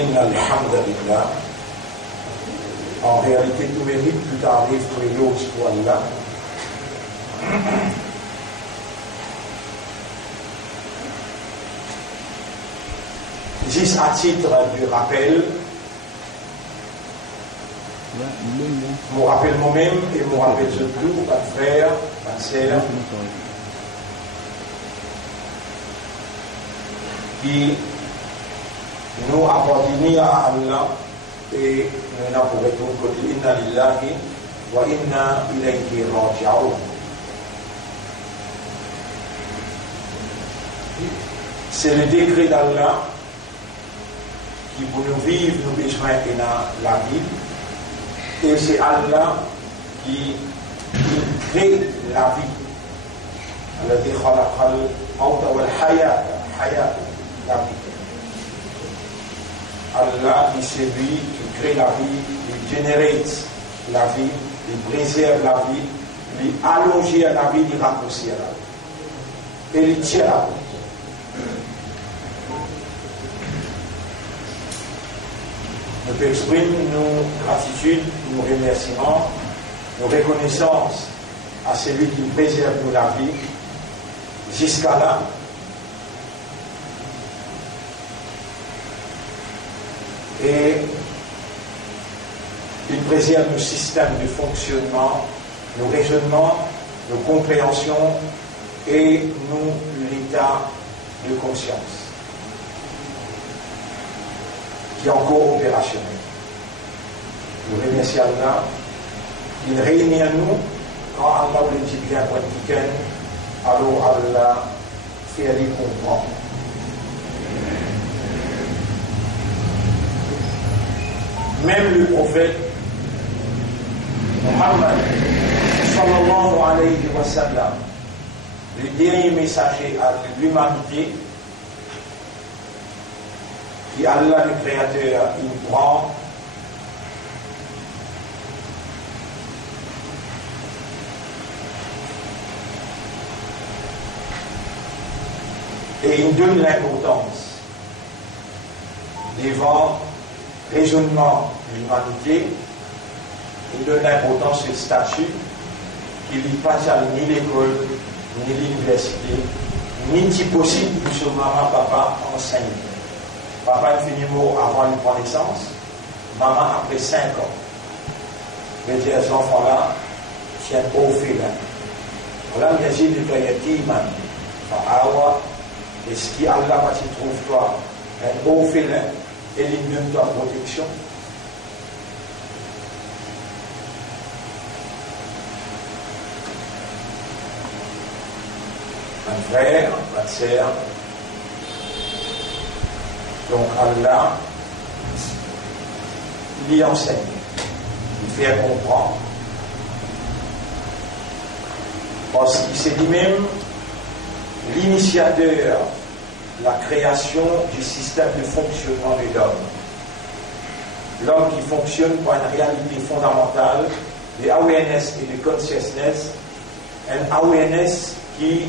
Inna alhamdulillah. En réalité, tout mérite, tout arrive, tout est l'autre pour Allah. Juste à titre de rappel, je me rappelle moi-même et je me rappelle surtout mon frère, ma sœur, qui nous appartenons à Allah et nous n'avons pas pour dire Inna lillahi wa inna ilayhi raji'un. C'est le décret d'Allah qui pour nous vivre, nous besoin de la vie. Et c'est Allah qui crée la vie. الذي خلق الموت والحياة la vie. Allah, c'est lui qui crée la vie, il génère la vie, il préserve la vie, il allonge la vie, il raccourcit la vie. Et il tient la vie. Nous pouvons exprimer nos gratitudes, nos remerciements, nos reconnaissances à celui qui préserve nous la vie jusqu'à là. Et il préserve nos systèmes de fonctionnement, nos raisonnements, nos compréhensions et l'état de conscience qui est encore opérationnel. Nous remercions Allah. Il réunit à nous quand Allah le dit bien pratiquer, alors Allah fait les comprendre. Même le prophète Muhammad sallallahu alayhi wa sallam, le dernier messager à l'humanité, qui Allah le Créateur, il prend et il donne l'importance devant raisonnement de l'humanité, il donne l'importance au statut qu'il n'y passe ni l'école, ni l'université, ni si possible que son maman, papa enseigne. Papa a fini avant une connaissance, maman après 5 ans. Les enfants-là tiennent au félin. Voilà le régime de Kayatiman. Est-ce qu'il Allah va s'y trouve toi un au félin et il donne ta protection? Un frère, ma sœur. Donc Allah lui enseigne, il fait comprendre. Parce qu'il s'est lui-même l'initiateur de la création du système de fonctionnement de l'homme. L'homme qui fonctionne par une réalité fondamentale de awareness et de consciousness, un awareness qui est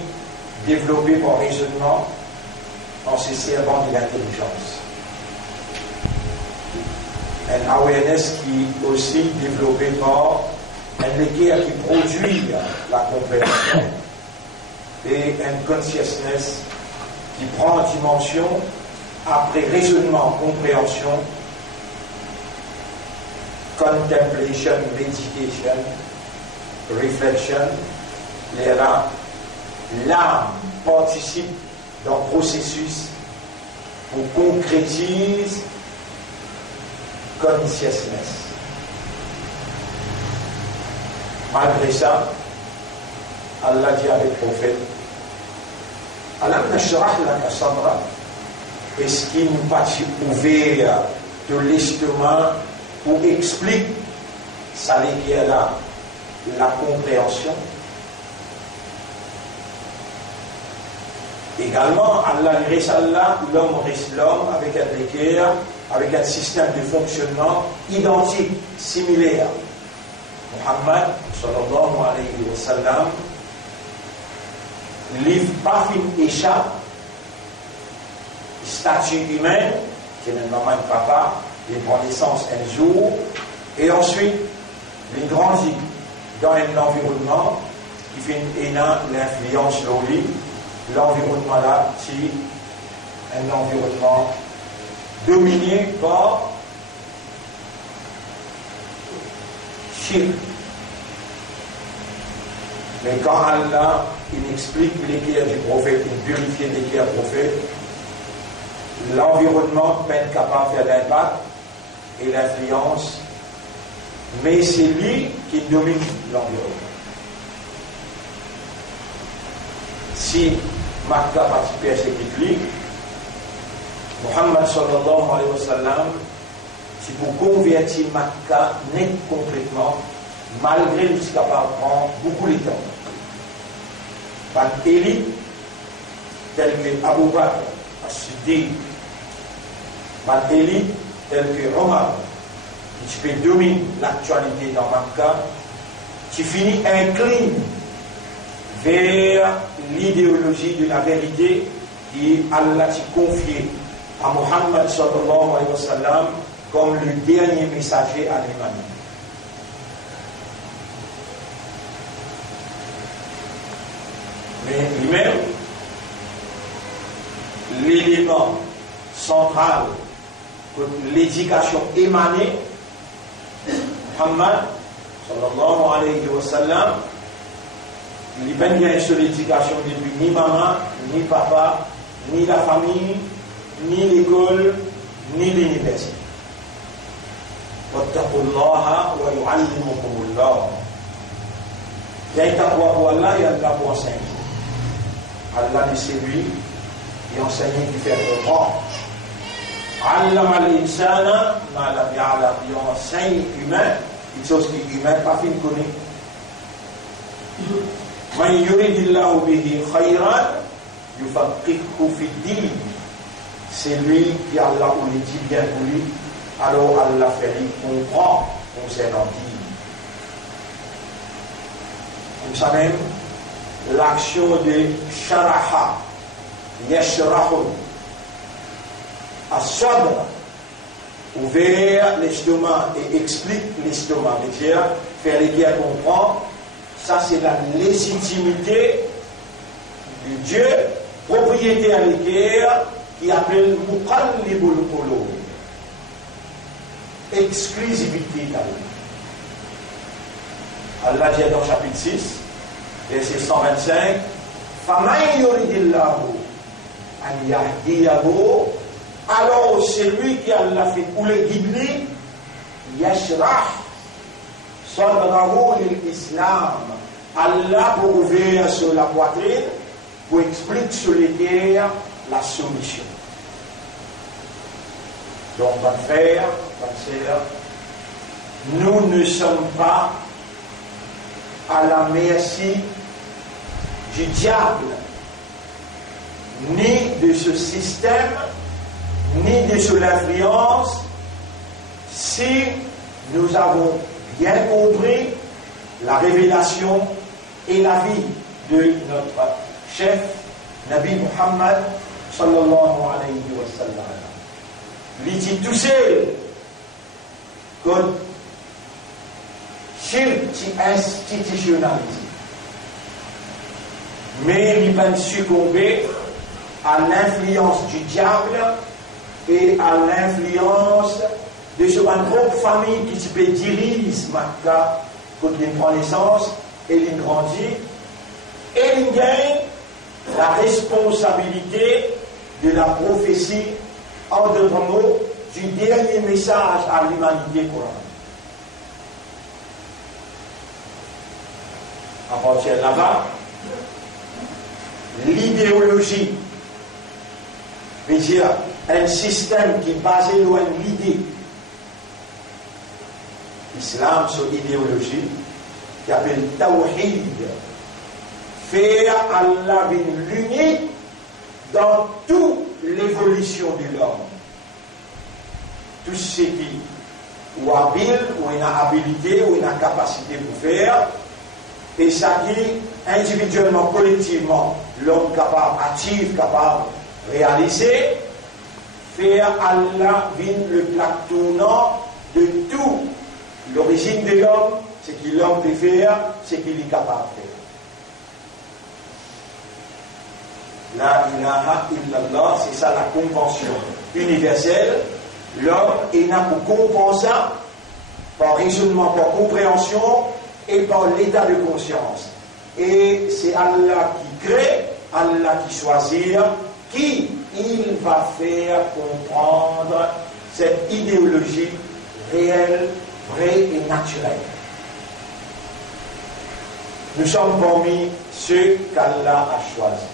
développé par raisonnement en se servant de l'intelligence. Un awareness qui est aussi développé par un équerre qui produit la compréhension et une consciousness qui prend dimension après raisonnement, compréhension, contemplation, meditation, reflection. L'âme participe dans le processus pour concrétiser consciousness. Malgré ça, Allah dit avec le prophète, Alam nashrah laka sadrak, est-ce qu'il nous pas ouvert de l'estomac pour expliquer ça qui est là, la compréhension. Également, Allah reste Allah, l'homme reste l'homme, avec un équerre, avec un système de fonctionnement identique, similaire. Muhammad, sallallahu alayhi wa sallam, livre pas échappe, statut humain, qui est une maman et papa, il prend naissance un jour, et ensuite, il grandit dans un environnement qui fait l'influence sur lui. L'environnement là, c'est un environnement dominé par shirk. Mais quand Allah il explique l'équerre du prophète, il purifie l'équerre du prophète, l'environnement peut être capable de faire l'impact et l'influence, mais c'est lui qui domine l'environnement. Si Makkah participait à cette église, Muhammad sallallahu alayhi wa sallam, c'est pour convertir Makkah net complètement, malgré ce qui va prendre beaucoup de temps. Par élite, tel que Abu Bakr, As-Siddiq, par élite, tel que Omar, qui peut dominer l'actualité dans Makkah, qui finit incline vers l'idéologie de la vérité et Allah s'y confié à Muhammad sallallahu alayhi wa sallam comme le dernier messager à l'humanité. Mais lui-même, l'élément central de l'éducation émanée, Muhammad sallallahu alayhi wa sallam, il n'est pas bien sur l'éducation depuis ni maman, ni papa, ni la famille, ni l'école, ni l'université. Wattaqullaha wa yu'allimukumullah. Il y a un taqwa pour Allah et Allah pour enseigner. Allah c'est lui qui enseigne, qui fait le droit. Allama al-insana ma lam ya'lam. Il enseigne humain, une chose qui est humaine, pas fin connu. Man yuridillahu bihi khayran yufaqihu fi din. C'est lui qui Allah ou les dit bien pour lui, alors Allah fait lui comprendre concernant din. Comme ça même, l'action de sharaha, yashrahu, as-sadr, ouvert l'estomac et explique l'estomac, c'est-à-dire faire les guerres comprendre. Ça, c'est la légitimité du Dieu, propriétaire de l'équerre, qui appelle Muqallibul Qulub. Exclusivité d'Allah. Allah dit dans chapitre 6, verset 125, Faman yuridillahu an yahdiyahu, alors celui qui Allah fait pour le guider, yashrah sadrahu l'islam. Allah pour ouvrir sur la poitrine, pour expliquer sur les guerres la solution. Donc, mon frère, ma sœur, nous ne sommes pas à la merci du diable, ni de ce système, ni de son influence, si nous avons bien compris la révélation et la vie de notre chef, Nabi Muhammad sallallahu alayhi wa sallam. Il dit tout seul que shirk institutionnalisé. Mais il va succomber à l'influence du diable et à l'influence de ce groupe famille qui se dirige Makkah quand il prend naissance et il grandit et il gagne la responsabilité de la prophétie, en d'autres mots, du dernier message à l'humanité coranique. À partir de là-bas, l'idéologie, veut dire un système qui est basé sur l'idée, l'islam sur l'idéologie, qui appelle Tawhid, faire Allah l'unique dans toute l'évolution de l'homme. Tout ce qui ou habile, ou une habilité, ou une capacité pour faire, et ça qui, individuellement, collectivement, l'homme capable, actif, capable de réaliser, faire Allah vin le plaque tournant de tout. L'origine de l'homme, ce qu'il l'homme peut faire, ce qu'il est capable de faire. La ilaha illallah, c'est ça la convention universelle. L'homme est là pour compenser par raisonnement, par compréhension et par l'état de conscience. Et c'est Allah qui crée, Allah qui choisit, qui il va faire comprendre cette idéologie réelle, vraie et naturelle. Nous sommes parmi ceux qu'Allah a choisis.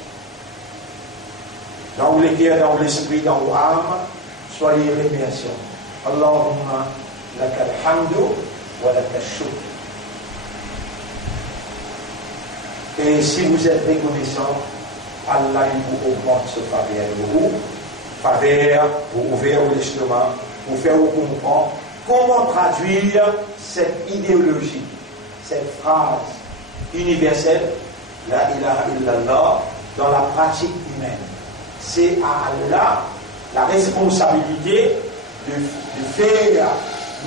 Dans le cœur, dans l'esprit, dans l'âme, soyez remerciants. Allahumma lakal hamdu wa lakal shukr. Et si vous êtes reconnaissant, Allah vous augmente ce faveur pour ouvrir l'estomac, pour faire comprendre comment traduire cette idéologie, cette phrase universelle, la ilaha illallah, dans la pratique humaine. C'est à Allah la responsabilité de faire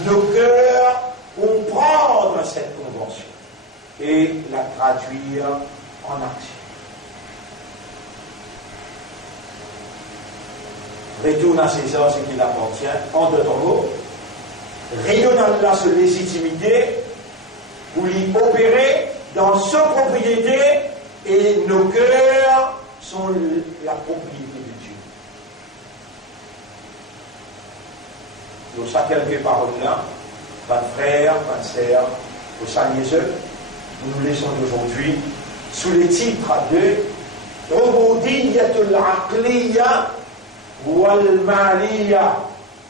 nos cœurs comprendre cette convention et la traduire en action. Retourne à César ce qui l'appartient, en d'autres mots, rayonne Allah sa légitimité pour l'y opérer dans sa propriété et nos cœurs sont la propriété de Dieu. Donc ça, quelques paroles là, votre frère, votre sœur, au Saint-Jésus, nous laissons aujourd'hui sous le titre de Ubudiyatul Aqliya wal Maliya,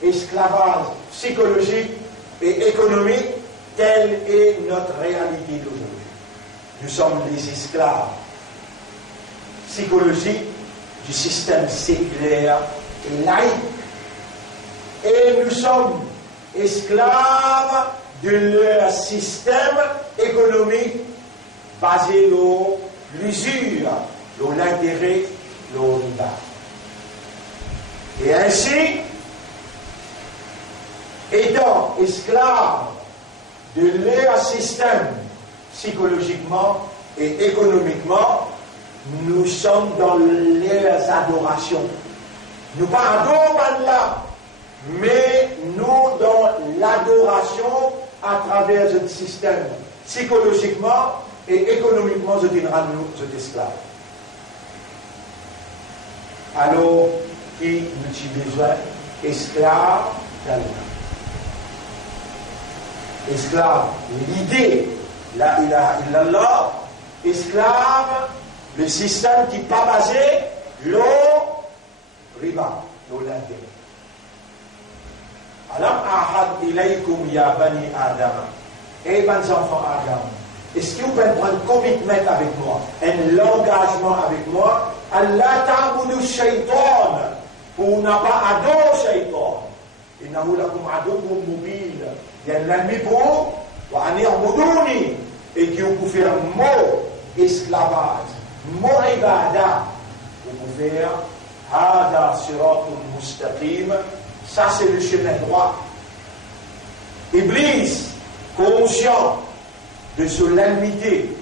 esclavage psychologique et économique, telle est notre réalité d'aujourd'hui. Nous sommes les esclaves psychologiques du système séculaire et laïque. Et nous sommes esclaves de leur système économique basé sur l'usure, sur l'intérêt, sur le riba. Et ainsi, étant esclaves de leur système psychologiquement et économiquement, nous sommes dans leurs adorations. Nous pas adorons Allah, mais nous dans l'adoration à travers ce système psychologiquement et économiquement, nous sommes esclaves. Alors, qui nous avons besoin esclaves d'Allah. Esclave, l'idée, la ilaha illallah, esclave, le système qui n'est pas basé, le riba, l'intérêt. Alam ahad ilaykum ya bani Adam, et mes enfants Adam, est-ce que vous pouvez prendre un commitment avec moi, un engagement avec moi, Allah ta'budu shaytan, pour ne pas adorer shaytan, innahu lakum aduwwun mubin. Il y a l'ennemi pour vous, et qui vous pouvez faire mot esclavage, mot ibada, vous pouvez faire hada siratul mustaqim, ça c'est le chemin droit. Iblis, conscient de solennité,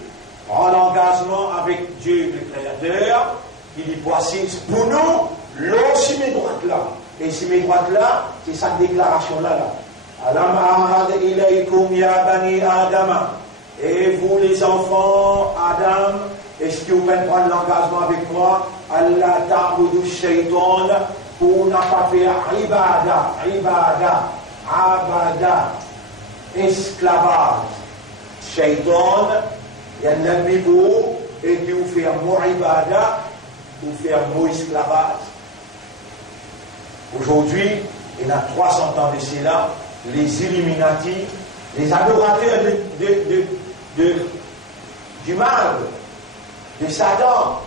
en engagement avec Dieu le Créateur, il dit voici pour nous, le chemin droit là. Et ce chemin droit là, c'est sa déclaration là. Alam ahad ilaykum ya bani Adam. Et vous les enfants, Adam, est-ce que vous pouvez prendre l'engagement avec moi? Allah ta'budu shaytan, pour ne pas faire ibada, abada, esclavage. Shaytan, il y a un ennemi pour, et qui vous fait mot ibada, vous faire mot esclavage. Aujourd'hui, il y a 300 ans de cela, les Illuminati, les adorateurs du mal, de Satan,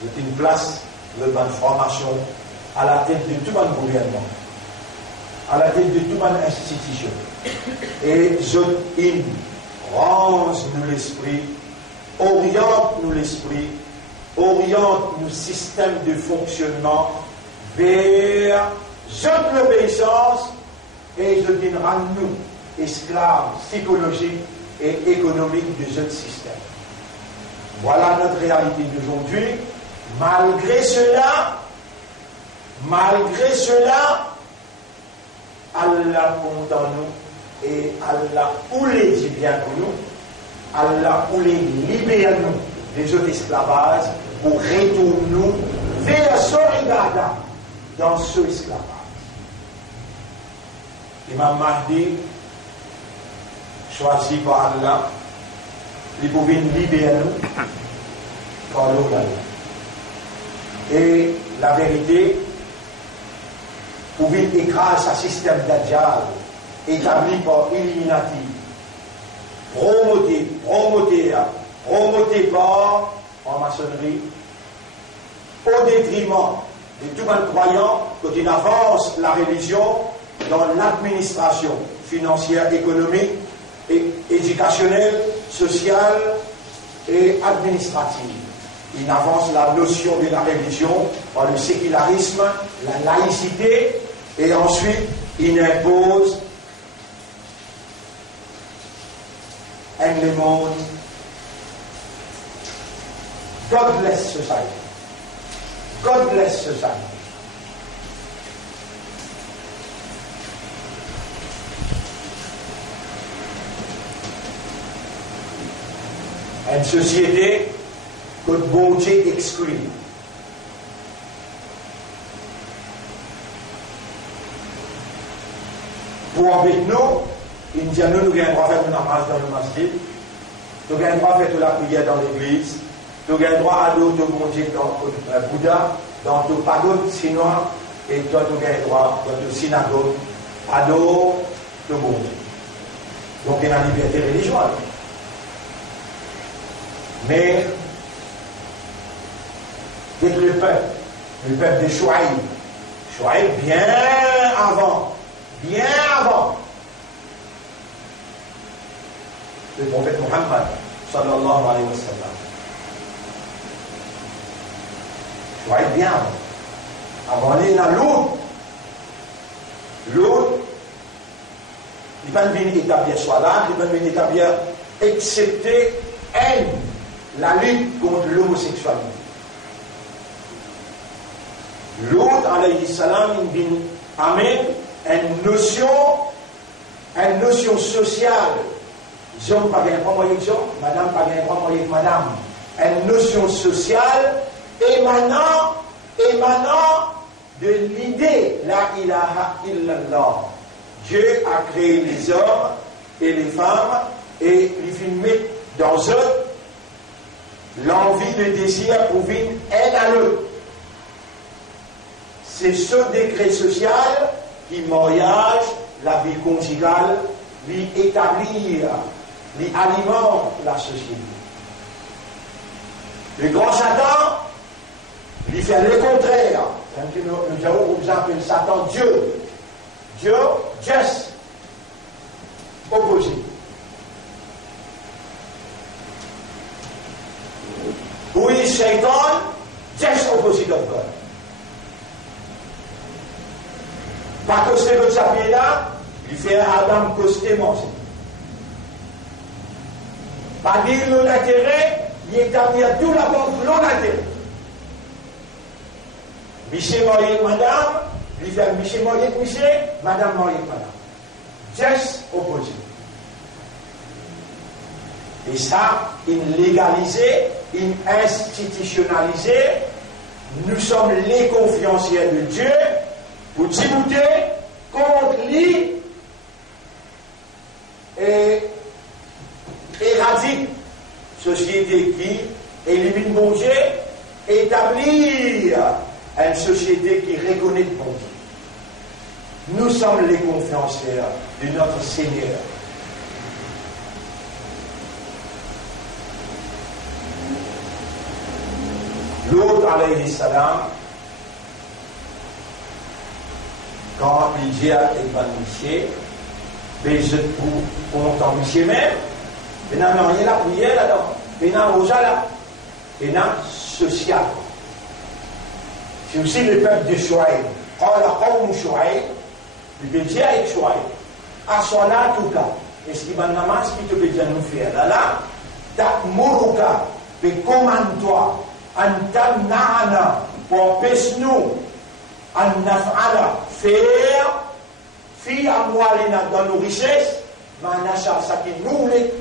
c'est une place de bonne formation à la tête de tout un gouvernement, à la tête de toute une institution. Et range-nous l'esprit, oriente-nous l'esprit, oriente nos systèmes de fonctionnement vers l'obéissance et je dirais nous, esclaves psychologiques et économiques de ce système. Voilà notre réalité d'aujourd'hui. Malgré cela, Allah compte en nous et Allah voulait dit bien pour nous, Allah voulait libérer nous des autres esclavages pour retourner nous vers son ibada dans ce esclavage. Imam Mahdi, choisi par Allah, il pouvait libérer nous par l'Oghal. Et la vérité, pouvait écraser un système d'Adjal établi par Illuminati, promoté par en maçonnerie, au détriment de tout un croyant quand il avance la religion dans l'administration financière, économique, et éducationnelle, sociale et administrative. Il avance la notion de la religion par le sécularisme, la laïcité, et ensuite il impose un monde godless society. Godless society. Une société que bon Dieu exclut. Pour avec nous, il dit nous avons le droit de faire une namaz dans le masjid, nous avons le droit de faire la prière dans l'église, nous avons le droit à d'autres bon Dieu dans le Bouddha, dans le pagodes chinois, et toi nous avons le droit dans le synagogue, à d'autres bon Dieu. Donc il y a la liberté religieuse. Mais, dès que le peuple de Chouaïb, bien avant, le prophète Muhammad, sallallahu alayhi wa sallam. Chouaïb bien avant. Avant, il y a l'autre, il va venir établir Salat, il va venir établir accepter haine. La lutte contre l'homosexualité. L'autre, alayhi salam, il amène une notion sociale. J'aime pas bien moyen que madame pas bien moyen que madame. Une notion sociale émanant de l'idée la ilaha illallah. Dieu a créé les hommes et les femmes et les filmer dans eux l'envie, le désir pour vivre un à l'autre. C'est ce décret social qui mariage la vie conjugale, lui établir, lui alimente la société. Le grand Satan, lui fait le contraire. Nous appelons Satan Dieu. Dieu, just, opposé. Oui, Shaitan, just opposite of God. Pas costé votre chapitre là, il fait Adam costé manger. Pas dire l'intérêt, il établit tout la banque l'intérêt. Michel marié madame, il fait Michel marié Michel, madame marié madame. Just opposite. Et ça, il légalisé, il institutionnalisé. Nous sommes les confianciers de Dieu pour discuter contre lui et éradique société qui élimine bon Dieu, établir une société qui reconnaît bon Dieu. Nous sommes les confianciers de notre Seigneur. L'autre, alayhi salam, quand il dit à Ibn Miché, mais je trouve content Miché même, il n'a rien la prière là-dedans, il n'a pas là, il n'a sociale. C'est aussi le peuple de Chouaïb. Quand la qawm Chouaïb, il peut dire avec Chouaïb, à salatuka, est-ce qu'il va namaz qui te peut dire nous faire là, ta'muruka, mais commande-toi, an tamna'ana, pour empêcher-nous, an naf'ala, faire, fi amwalina dans nos richesses, manacha, ça qui nous voulait,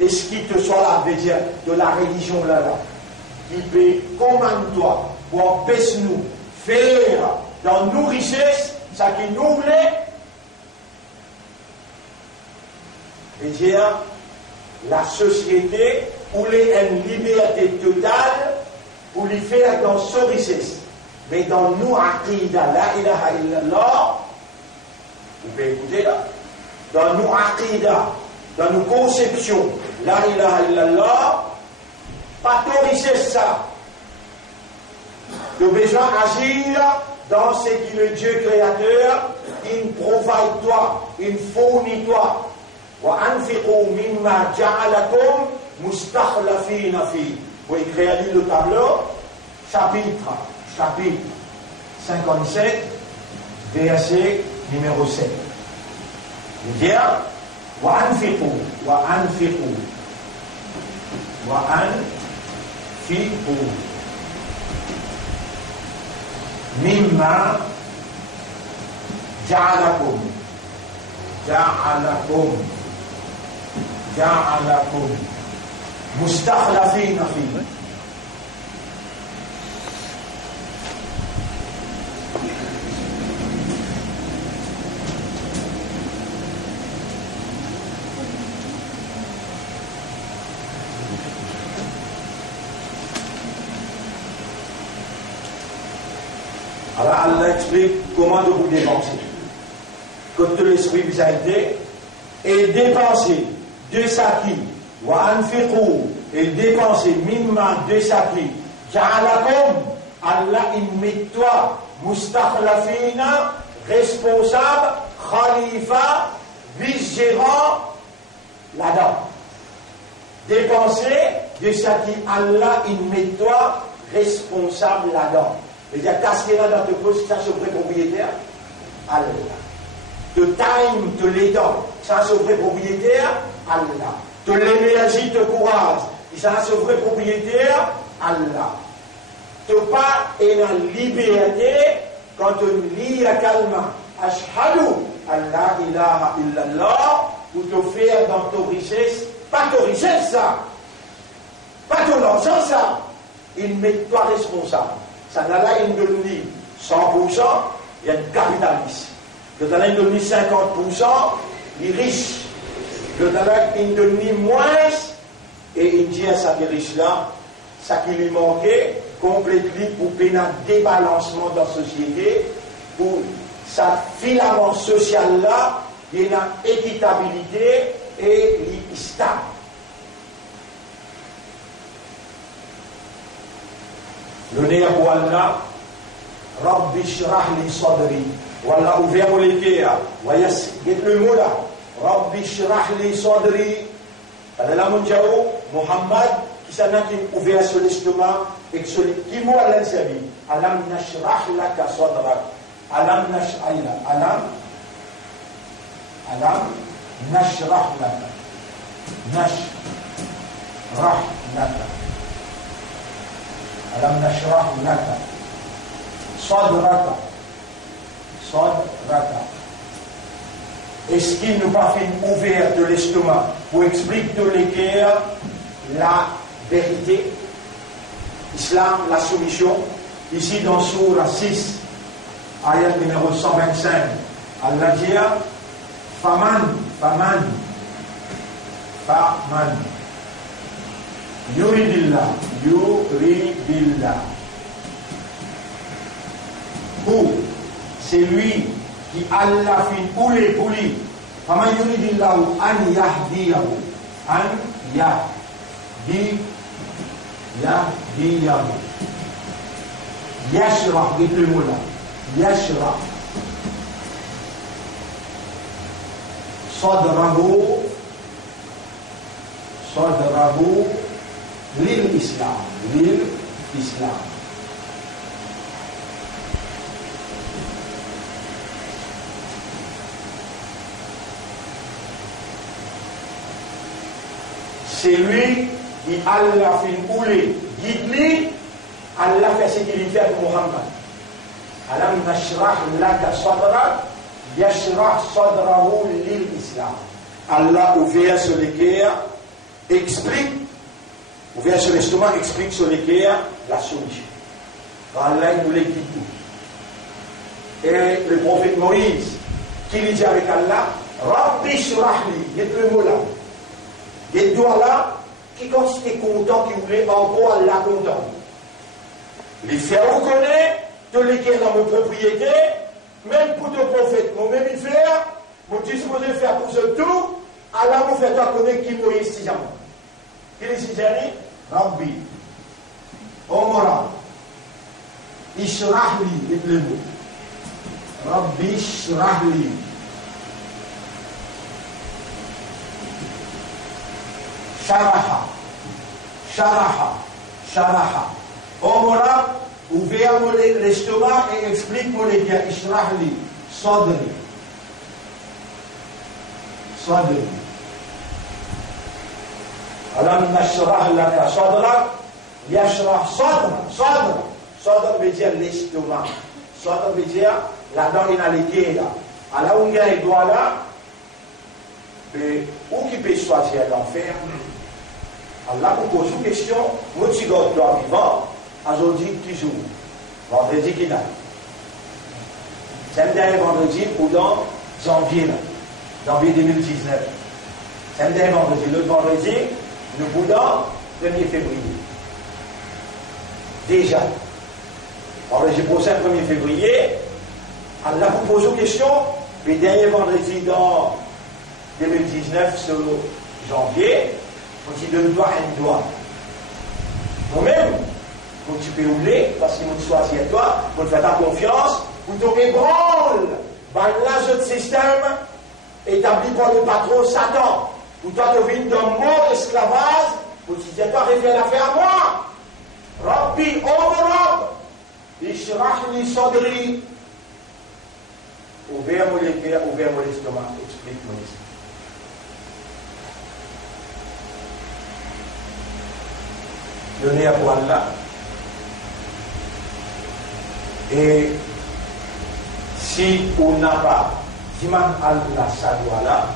et ce qui te soit là, veut dire, de la religion là-là, qui peut commande-toi, pour empêcher-nous, faire dans nos richesses, ça qui nous voulait, veut dire, la société où il y a une liberté totale pour lui faire dans son richesse. Mais dans nous, aqida, la ilaha illallah, vous pouvez écouter là, dans nous, aqida, dans nos conceptions, la ilaha illallah, pas ton richesse ça. Tu as besoin d'agir dans ce qui est le Dieu créateur, il provide toi, il fournit toi. وَأَنْفِقُوا مِمَّا جَعَلَكُمْ مُسْتَخْلَفِينَ فِيهِ. Vous écrivez le tableau, chapitre 57, verset numéro 7. Il dit وَأَنْفِقُوا مِمَّا جعلكم مستخلفين فيه. Alors Allah explique comment de vous dépenser. Que tout l'esprit vous a été, et dépenser de saki, wa anfiqu, et dépenser mimma de saki, ja'alakum, Allah il met toi, mustakhlafina, responsable, khalifa, vice-gérant, là-dedans. Dépenser de saki, Allah il met toi, responsable là-dedans. C'est-à-dire, qu'est-ce qu'il y a dans ta poche, ça c'est vrai propriétaire, Allah. De time, de l'état, ça c'est vrai propriétaire, Allah. De l'énergie, de courage, ça c'est vrai propriétaire, Allah. De pas et la liberté, quand on lit la kalma, ashhadu, Allah ilaha illallah, pour te faire dans ta richesse, pas ta richesse ça, pas ton argent ça, il met toi responsable. Ça n'a là une de 100%, il y a une capitaliste. Le talent de 50%, il est riche. Le talent de moins, et il dit à sa riche là, ça qui lui manquait, complètement pour péner un débalancement dans la société, pour sa filament social là, il y a une équitabilité et il est stable. Le nez à Allah, Rabbi shrah li sadri. Voilà, ouvert au l'équerre. Voyez le mot là. Rabbi shrah li sadri. Là, mon Diao, Mohammed, qui s'en a ouvert sur l'estomac et que celui qui m'a à l'inservi. Alam nashrah laka sadrak. Alam nashrah laka. Alam nashrah laka. Nashrah laka. Alam nashrah laka. Sadraka. Est-ce qu'il nous pas fait ouvert de l'estomac pour expliquer de l'équerre la vérité, Islam, la soumission? Ici dans Sourate 6, ayat numéro 125, Allah dit Faman, yuridillah, Où c'est lui qui Allah fin pour lui. Faman yuridillahu an yahdiyahu. An yahdiyahu. Yashrah, dites le mot là. Yashrah. Sadrahu lil Islam. l'islam. C'est lui qui Allah fait une oulée, guide-lui, Allah fait ce qu'il fait pour Muhammad. Alam nashrah laka sadrak, yashrah sadrahu lil islam. Allah ouvert sur le cœur, explique, ouvert sur l'estomac, explique sur le cœur la solution. Allah il nous les guide tout. Et le prophète Moïse, qui lui dit avec Allah, Rabbi shrahli, il y a deux mots là. Et toi là, qui quand c'était content, qui voulait encore Allah content. Les faire reconnaître de lesquels dans mes propriétés, même pour le prophète, mon même faire, mon disposé faire pour ce tout, Allah vous fait reconnaître qui Moïse si jamais. Qui est si jamais? Rabbi. Omora. Ishrahli, et le mot. Rabbi Ishrahli. Sharaha, Sharaha, Sharaha. Omora, ouvert l'estomac et explique-moi les biens. Ishrahli, Sadri. Sadri. Alam nashrah laka sadrak, yashrah sadra. Sadra. Sadra veut dire l'estomac. Sadra veut dire la dent inhalée là. Alors on gagne doigt là. Où qui peut choisir l'enfer? Allah vous pose une question, moi si God doit vivant, aujourd'hui toujours, vendredi qui n'a. C'est le dernier vendredi pour dans janvier 2019. C'est le dernier vendredi. L'autre vendredi, nous boudons 1er février. Déjà. Vendredi prochain, 1er février, Allah vous pose une question, le dernier vendredi dans 2019 sur janvier, quand il donne doigt un doigt. Moi-même, quand tu peux oublier, parce qu'il m'a choisi à toi, pour te faire ta confiance, pour te ébranle, par l'âge de système établi par le patron Satan, pour toi te venir d'un mort esclavage, pour te dire, toi, réfère l'affaire à moi. Rabbi, Omar, Ishrah li sadri. Ouvert-moi les cœurs, ouvert-moi l'estomac, explique-moi l'histoire. Donner à Allah. Et si on n'a pas Diman Allah Sadouala,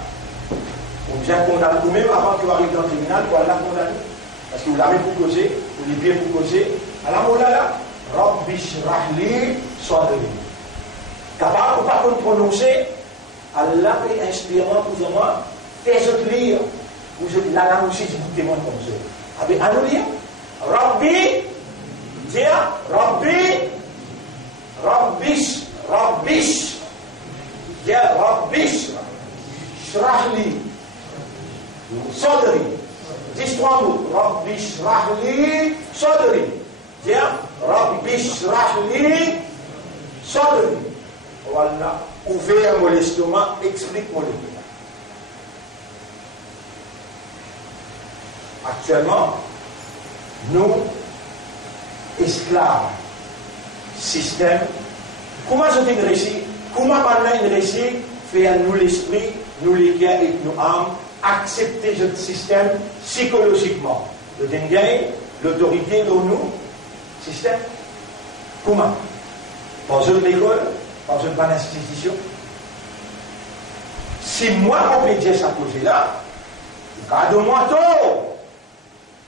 on vient condamner, ou même avant qu'il arrive dans le tribunal, pour Allah condamner. Parce que vous l'avez pour causer, vous l'avez bien pour causer. Alors, on l'a là, Rabbi Shrahli Sadri. Capable ou pas de prononcer, Allah est inspirant pour moi, faites lire. Vous êtes là, là aussi, vous témoignez comme ça. Avec un lire. Rabbi, dire Rabbi, Rabbish, Rabbish, dire Rabbish, Shrahli, Sadri. 10-3 mots. Rabbi Shrahli, Sadri. Dire Rabbi Shrahli, Sadri. Voilà. Ouvert-moi l'estomac, explique-moi l'estomac. Actuellement, nous, esclaves, système, comment je te réussi, comment parler une réussite, faire nous l'esprit, nous les cœurs et nous âmes, accepter ce système psychologiquement. Le dengue, l'autorité de nous, système, comment? Dans une école, dans une bonne institution. Si moi, on peut dire ça cause-là, garde-moi tôt.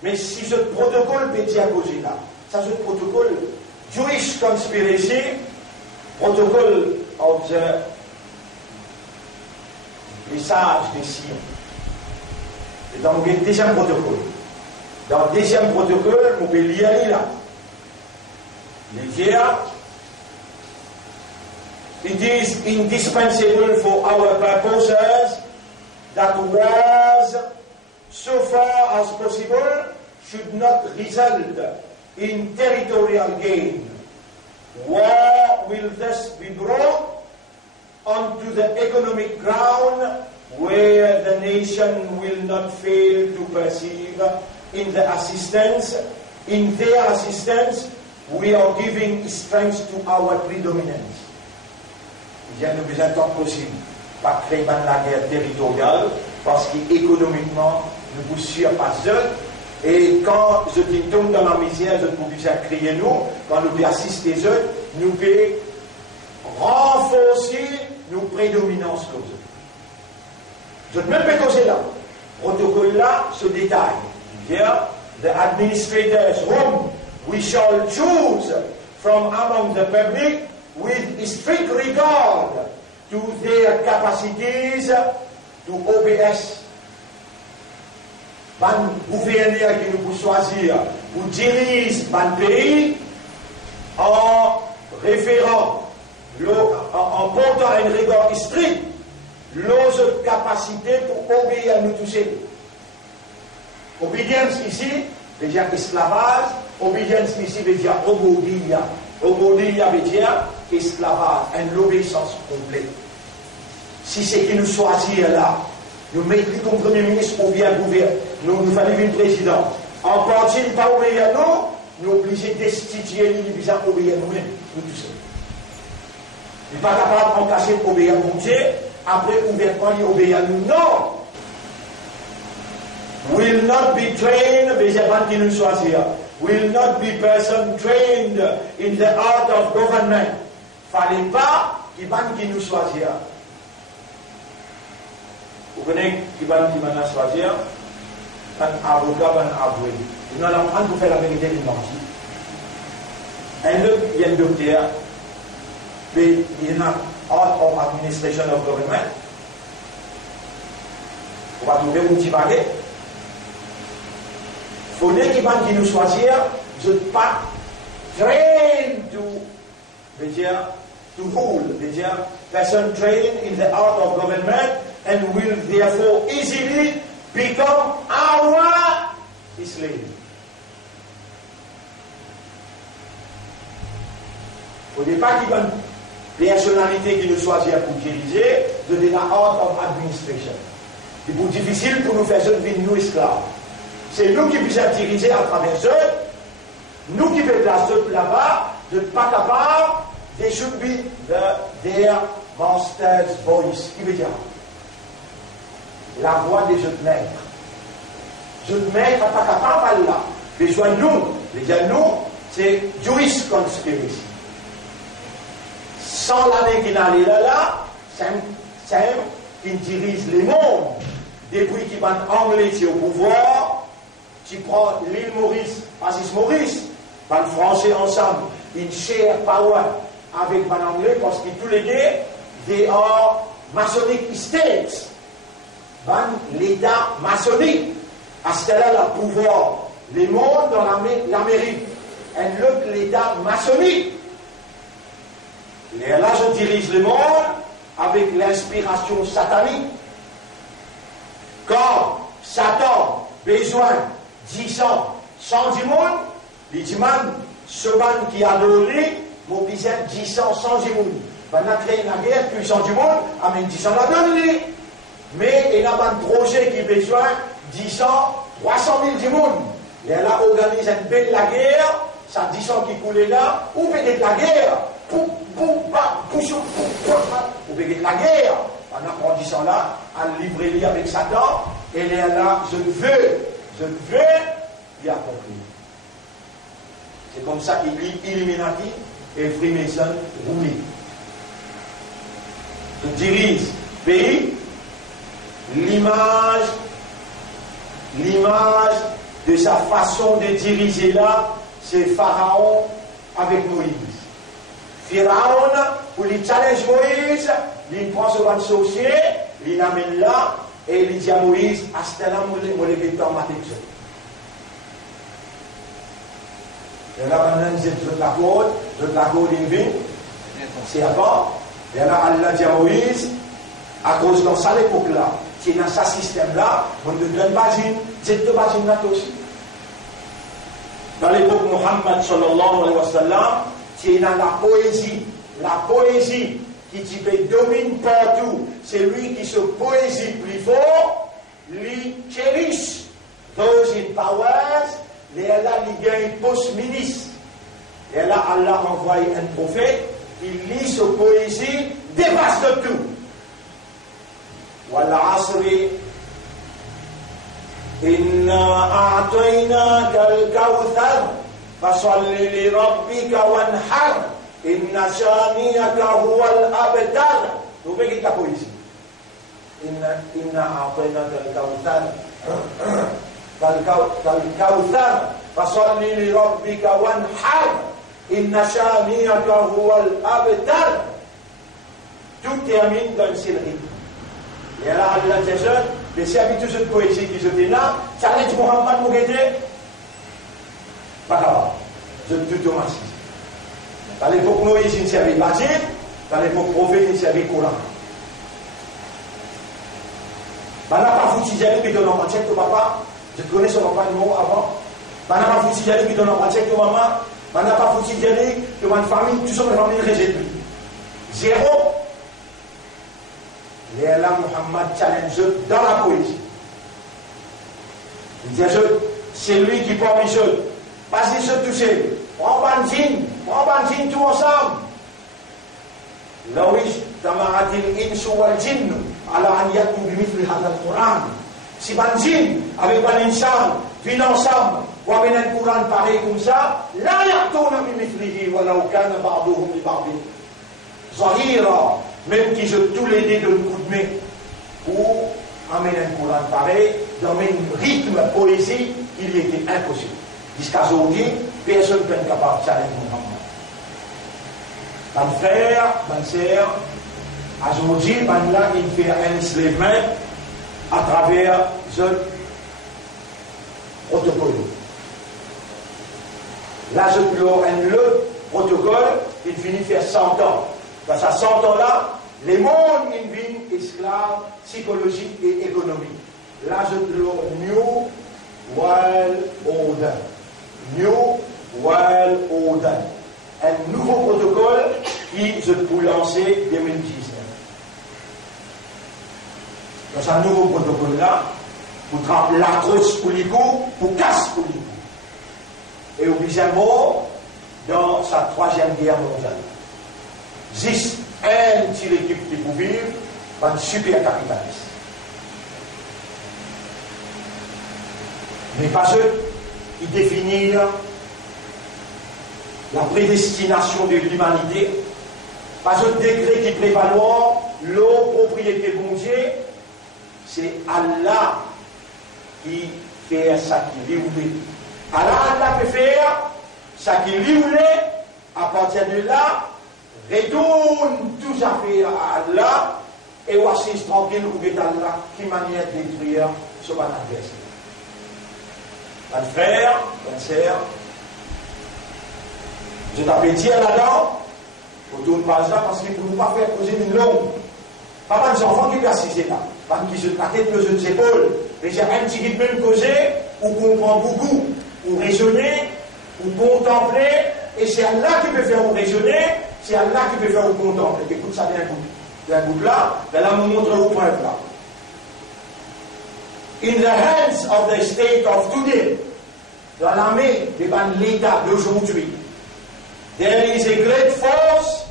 Mais si ce protocole peut dire cause-là, ça c'est le protocole Jewish Conspiracy, protocole of the les sages des Sion. Et dans le deuxième protocole. Dans le deuxième protocole, on peut lire là. Les dire, it is indispensable for our purposes that wars, so far as possible, should not result in territorial gain. War will thus be brought onto the economic ground where the nation will not fail to perceive in the assistance in their assistance, we are giving strength to our predominance. Il y a nous besoin tant possible, pas créer la guerre territoriale, parce qu'économiquement, nous vous surpassons. Et quand je tombe dans la misère, je peux déjà crier nous, quand nous pouvons assister les autres, nous pouvons renforcer nos prédominances aux autres. Je ne peux pas causer là. Le protocole là se détaille. Here, the administrators whom we shall choose from among the public with strict regard to their capacities to OBS. Ban gouverneur qui nous peut choisir pour diriger ban pays en référant, en portant un regard strict, l'autre capacité pour obéir à nous tous. Obédience ici veut dire esclavage, obédience ici veut dire obodia. Obodia veut dire esclavage, une obéissance complète. Si c'est qui nous choisit là, nous mettons comme Premier ministre ou bien gouverneur, nous fallait une présidente. En partie, il ne pas obéir à nous, nous obligés de destituer lui, nous obligés d'obéir à nous-mêmes, nous tous. Il n'est pas capable en cacher d'obéir à mon Dieu, après ouvertement il obéit à nous. Non! Will not be trained, mais c'est pas qui nous choisir. Will not be person trained in the art of government. Fallait pas qui nous choisir. Vous connaissez qui va nous choisir? Un avocat, un avoué. Nous allons prendre pour faire la vérité d'une mentie. Un autre, il y a un docteur, mais il y a un art of administration of government. On va trouver un petit baguette. Il faut qui nous choisir, je ne pas train to, veut dire, to rule, veut dire, person trained in the art of government and will therefore easily become our slave. Il ne faut pas qu'il y ait une personnalité qui nous choisit pour diriger, de la art of administration. C'est plus difficile pour nous faire vivre nous esclaves. C'est nous qui puissions diriger à travers eux, nous qui faisons place là-bas, de ne pas capable, they should be their master's voice. Qui veut dire la voix des jeunes maîtres. Jeunes maîtres n'est pas capable là. Besoin de nous. Les gens, nous, c'est Jewish conspiracy. Sans l'année qui n'allait là, c'est qui dirige le monde. Depuis qu'ils van anglais au pouvoir, tu prends l'île Maurice, Assis Maurice, van français ensemble, une share power avec van anglais parce que tous les deux, they are Masonic states. Van l'état maçonnique. À ce là le pouvoir, le monde dans l'Amérique, et l'autre l'état maçonnique. Et là, je dirige le monde avec l'inspiration satanique. Quand Satan besoin 10 ans, 110 monde, il dit, man, ce man qui a donné, mobilisé 10 ans, 110 monde. On a créé la guerre, puis 110 monde, amène 10 ans la donné. Mais il y a un projet qui a besoin 10 ans, 300 000 monde. Et elle a organisé une belle la guerre, ça 10 ans qui coulait là, ou peut-être la guerre, ou peut-être la guerre. En apprendissant là, à livrer avec Satan, et elle est là, je veux y accomplir. C'est comme ça qu'il dit Illuminati et Freemason roulés. Je dirige pays, l'image de sa façon de diriger là, c'est Pharaon avec Moïse. Pharaon, pour lui challenge Moïse, il prend ce bon sorcier, il l'amène là, et il dit à Moïse, à ce temps-là, je vais le temps matin. Et là, maintenant, je la corde, c'est avant. Et là, Allah dit à Moïse, à cause de ça, l'époque-là, qui est dans ce système-là, on ne donne pas une, c'est de bâtiment là aussi. Dans l'époque Muhammad sallallahu alayhi wa sallam, qui est dans la poésie qui domine partout, c'est lui qui se poésie plus fort, lui cherish those in powers, et là, il y a un post-ministre. Et là, Allah envoie un prophète, il lit sa poésie, dépasse de tout. Wal asri, inna a'tainaka al-kawthar, fasalli li rabbika wanhar, inna shaniyaka huwa al-abtar. Vous voyez la poésie. Inna a'tainaka al-kawthar, kal-kawthar, fasalli li rabbika wanhar. Inna shaniyaka huwa al-abtar. Tout termine dans le céleri. Et là, Allah dit, les serviteurs de poésie qui étaient là, ça allait dire Muhammad Mougété. Pas grave. Je tout automatique. Dans l'époque Moïse, il servait bâti. Dans l'époque prophète, il servait Coran. On n'a pas foutu d'y aller, puis donne un check au papa. Je connais son papa numéro avant. On n'a pas foutu d'y aller, puis donne un check au maman. On n'a pas foutu d'y aller, puis une famille, tout ça, une famille rejetée. Zéro. Et là, Muhammad challenge dans la poésie. Il dit, c'est lui qui porte les choses. Passez ce toucher. Prends bandine, tout ensemble. Lawish, tamaratil insu wal jinnu, ala an yaku bimithli hadha al-Quran. Si bandine, avec un insan, viennent ensemble, ou avec un Coran pareil comme ça, la ya'touna bimithlihi, walau kana ba'duhum li ba'din zahira. Même qu'ils ont tous les dés de coup de main pour amener un Coran pareil, dans un rythme poésie, il était impossible. Jusqu'à aujourd'hui, personne n'est capable de challenger Muhammad. Mon frère, ma sœur, aujourd'hui, là, il fait un enslavement à travers ce protocole. Là, le protocole, il finit de faire 100 ans. Dans ces 100 ans-là, les mondes deviennent esclaves psychologiques et économiques. Là, je le New World Order. New World Order. Un nouveau protocole qui se peut lancer en 2019. Dans ce nouveau protocole-là, vous trempez la crosse pour les coups, pour casse pour les coups. Et obligatoirement, dans sa 3e guerre mondiale. Juste un petit équipe qui peut vivre dans un super capitaliste. Mais pas eux, ils définissent la prédestination de l'humanité, pas eux décret qui prévaloir l'eau propriété de Dieu, c'est Allah qui fait ça qui lui voulait. Allah peut faire ça qui lui voulait, à partir de là, retourne tout ça fait à Allah et voici tranquille ou Allah qui manière de détruire ce qu'on adversaire. Mon frère, ma sœur, je t'avais dit là-dedans, autour de page là, parce qu'il ne peut pas faire poser une longue. Pas mal d'enfants qui persistent là, pas qui se tâtent de ses épaules, mais j'ai un petit qui peut me causer, ou comprendre beaucoup, ou raisonner, ou contempler, et c'est Allah qui peut faire vous raisonner. C'est Allah qui peut faire vous contempler. Écoute ça d'un bout là, ben là, on montre au point là. In the hands of the state of today, dans l'armée de l'État d'aujourd'hui, there is a great force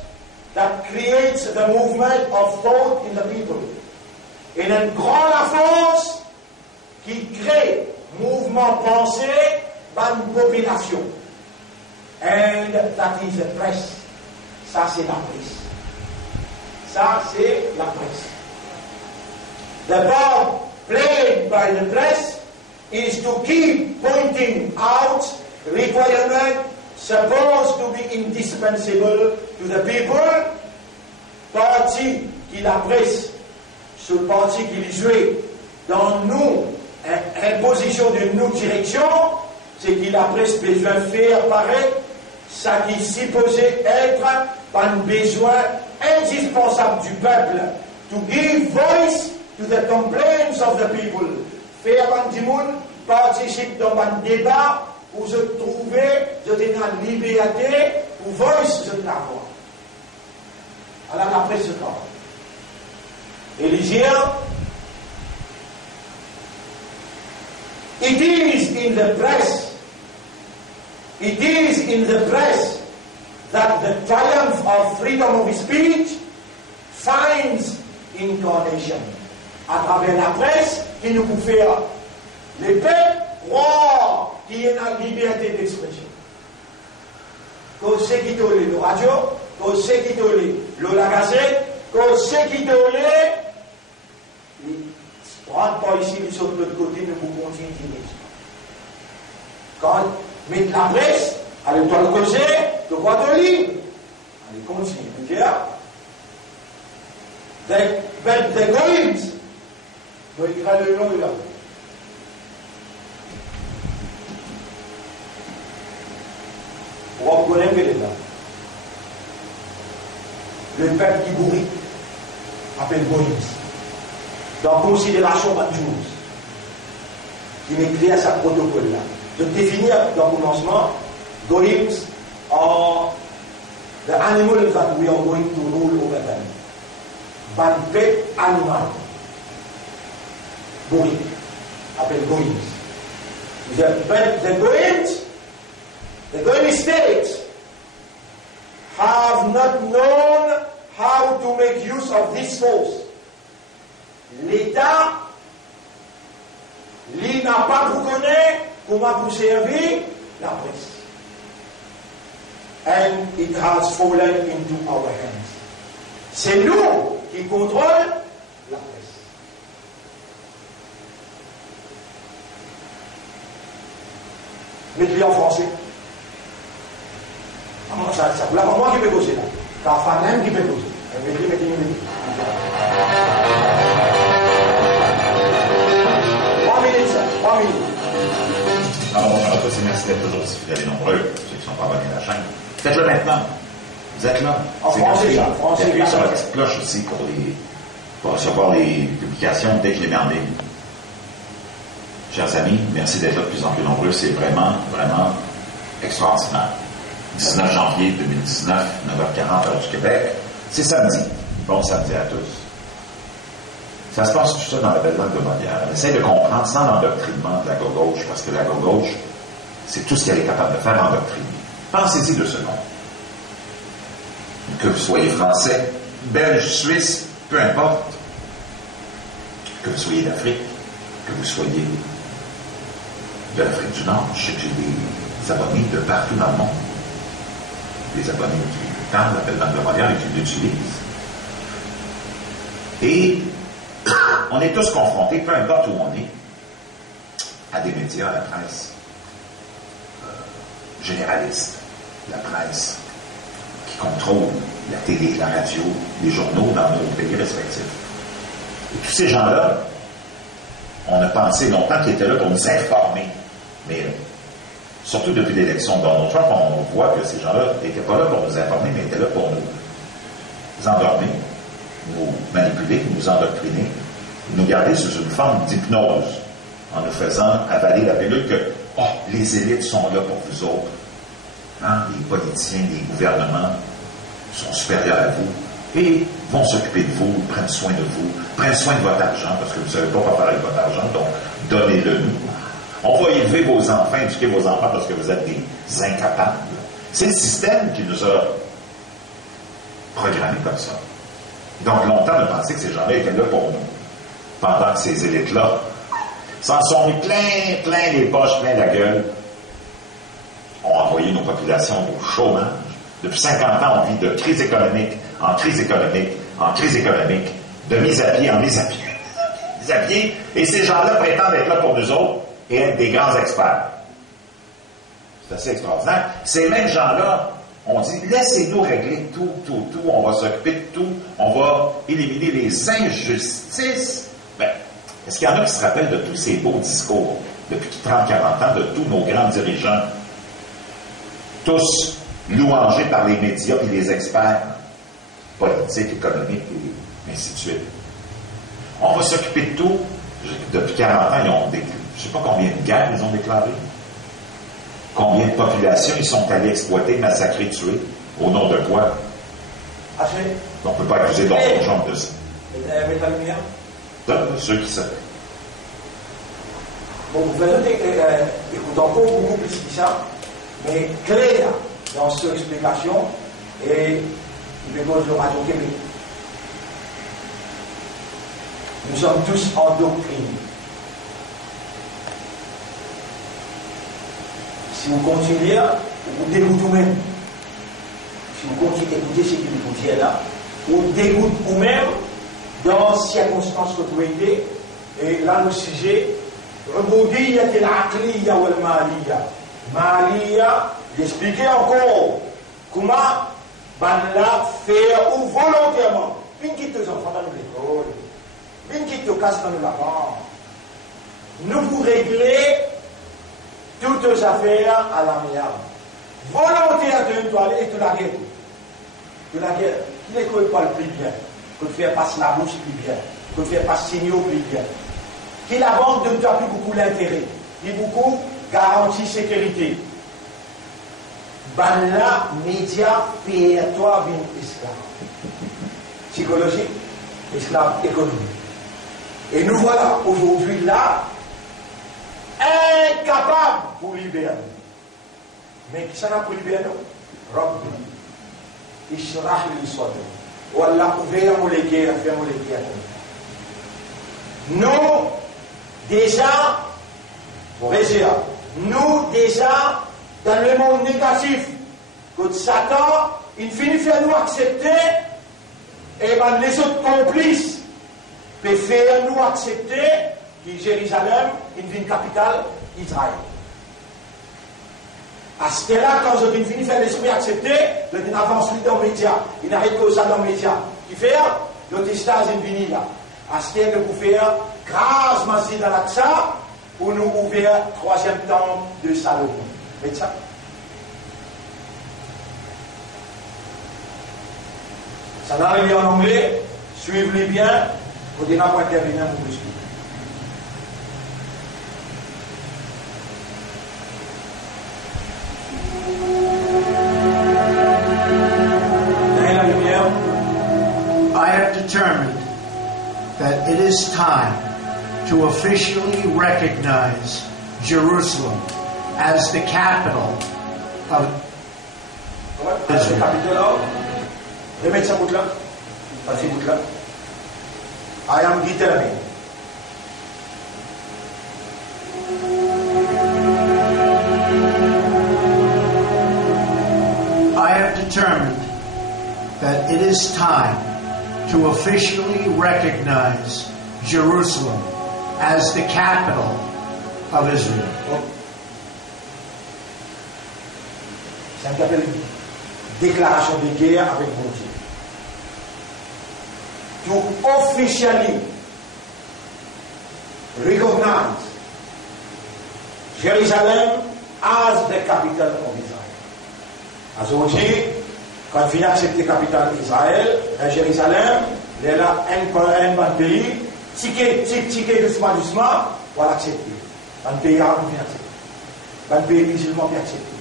that creates the movement of thought in the people. Et une grande force qui crée mouvement pensé dans une population. And that is the press. Ça, c'est la presse. Ça, c'est la presse. The part played by the press is to keep pointing out requirements supposed to be indispensable to the people. Parti qui la presse, ce parti qui les joue dans nous, imposition de nos directions, c'est qu'il la presse besoin de faire paraître ça qui supposait être un besoin indispensable du peuple, to give voice to the complaints of the people. Faire un monde participe dans un débat où je trouvais, je tenais une liberté, pour voice de la voix. Alors la presse se parle. Élisée, it is in the press It is in the press that the triumph of freedom of speech finds incarnation. À travers la presse qui nous peut faire les peuples croire qu'il y a une liberté d'expression. Qu'on sait qui te le radio, qu'on sait qui te le la gazette, qu'on sait qui te le rentre pas ici, ils sont de l'autre côté, nous pouvons continuer. Quand mettre la presse, elle doit le causer, de quoi de ligne. Allez, continue. The goings. Donc, il va le nom là. Pour vous connaître là. Le peuple qui bourrit appelle goings. Dans considération de chose qui m'écrit à sa protocole là. De définir dans le commencement, goings are the animals that we are going to rule over them. Banpet animal. Goings. Appelle goings. The goings states have not known how to make use of this force. L'État, lui n'a pas vous connaît comment vous servir la presse. And it has fallen into our hands. C'est nous qui contrôlons la presse. Mettez-le en français. Ça ne pas moi qui peux poser là. C'est la femme même qui peut poser. Mettez. 3 minutes. Alors, bonjour à tous et merci d'être toujours si fidèles et nombreux, ceux qui ne sont pas abonnés à la chaîne. Faites-le maintenant. Vous êtes là. En français, ça. Appuyez sur la petite cloche aussi pour recevoir les publications dès que je les mets en ligne. Chers amis, merci d'être là de plus en plus nombreux. C'est vraiment, vraiment extraordinaire. 19 janvier 2019, 9h40 heure du Québec. C'est samedi. Bon samedi à tous. Ça se passe tout ça dans la belle langue de Molière. On essaie de comprendre sans l'endoctrinement de la gauche, parce que la gauche, c'est tout ce qu'elle est capable de faire endoctriner. Pensez-y 2 secondes. Que vous soyez français, belge, suisse, peu importe. Que vous soyez d'Afrique, que vous soyez de l'Afrique du Nord. Je sais que j'ai des abonnés de partout dans le monde. Des abonnés qui parlent la belle langue de Molière et qui l'utilisent. Et on est tous confrontés, peu importe où on est, à des médias, à la presse généraliste, la presse qui contrôle la télé, la radio, les journaux dans nos pays respectifs. Et tous ces gens-là, on a pensé longtemps qu'ils étaient là pour nous informer. Mais surtout depuis l'élection de Donald Trump, on voit que ces gens-là n'étaient pas là pour nous informer, mais étaient là pour nous endormir, nous manipuler, nous endoctriner, nous garder sous une forme d'hypnose, en nous faisant avaler la pilule que les élites sont là pour vous autres. Hein? Les politiciens, les gouvernements sont supérieurs à vous et vont s'occuper de vous, prennent soin de vous, prennent soin de votre argent, parce que vous ne savez pas quoi faire avec votre argent, donc donnez-le nous. On va élever vos enfants, éduquer vos enfants parce que vous êtes des incapables. C'est le système qui nous a programmés comme ça. Donc longtemps, on a pensé que ces gens-là étaient là pour nous. Pendant que ces élites-là s'en sont mis plein les poches, plein la gueule, ont envoyé nos populations au chômage. Depuis 50 ans, on vit de crise économique en crise économique, en crise économique, de mise à pied en mise à pied. Et ces gens-là prétendent être là pour nous autres et être des grands experts. C'est assez extraordinaire. Ces mêmes gens-là ont dit, laissez-nous régler tout, on va s'occuper de tout, on va éliminer les injustices. Ben, est-ce qu'il y en a qui se rappellent de tous ces beaux discours depuis 30-40 ans de tous nos grands dirigeants, tous louangés par les médias et les experts politiques, économiques et ainsi de suite. On va s'occuper de tout. Depuis 40 ans, ils ont je ne sais pas combien de guerres ils ont déclarées. Combien de populations ils sont allés exploiter, massacrer, tuer. Au nom de quoi? On ne peut pas accuser Donald Trump de ça. Ceux qui savent. Bon, vous venez écoutant pas beaucoup plus que ça, mais clair dans cette explication, et il me pose le Radio Québec. Nous sommes tous endoctrinés. Si vous continuez, vous dégoûtez vous-même. Si vous continuez à écouter ce qu'il vous dit là, vous dégoûtez vous-même dans les circonstances que vous êtes. Et là, le sujet, Ubudiyya al-aqliya wal-maliyya. Maliyya, j'expliquais encore comment la faire ou volontairement. Une qui te enfants dans l'école, une qui te casse dans le lavant. Nous vous réglez toutes les affaires à l'amiable. Volontaire de toi et de la guerre. De la guerre. Qui l'école parle plus bien, que de faire passer la bouche plus bien, que de faire passer signaux plus bien. Qui la banque ne doit plus beaucoup l'intérêt, ni beaucoup garantie sécurité. Ben là, média, toi, bin esclave. Psychologique, esclave économique. Et nous voilà aujourd'hui là, incapables pour libérer. Mais qui s'en a pour libérer nous? Rabbi. Ishrah li sadri. Wallah, ouvert les guerres, ferme les guerres. Nous, déjà, nous déjà, dans le monde négatif, que Satan, il finit faire nous accepter, et ben les autres complices peuvent faire nous accepter que Jérusalem est une capitale d'Israël. À ce là, quand je finis faire l'esprit accepter, je avance dans les médias, il n'arrête que ça dans les médias. Qui fait le testage est venu là. À ce que vous faire grâce Masjid al-Aqsa pour nous ouvrir troisième temple de Salomon. Et ça. Ça n'arrive en anglais, suivez-les bien, pour dire n'importe quel intervenir pour vous expliquer. I have determined that it is time to officially recognize Jerusalem as the capital of Israel. Remettez ça bout là. Passez bout là. I am determined. I have determined that it is time to officially recognize Jerusalem as the capital of Israel. C'est un appel déclaration de guerre avec mon Dieu. To officially recognize Jerusalem as the capital of Israel. Aujourd'hui, quand on finit accepter la capitale d'Israël, Jérusalem, il y a un pays, ticket doucement, pour l'accepter. Un pays arabe vient accepter. Un pays musulman vient accepter.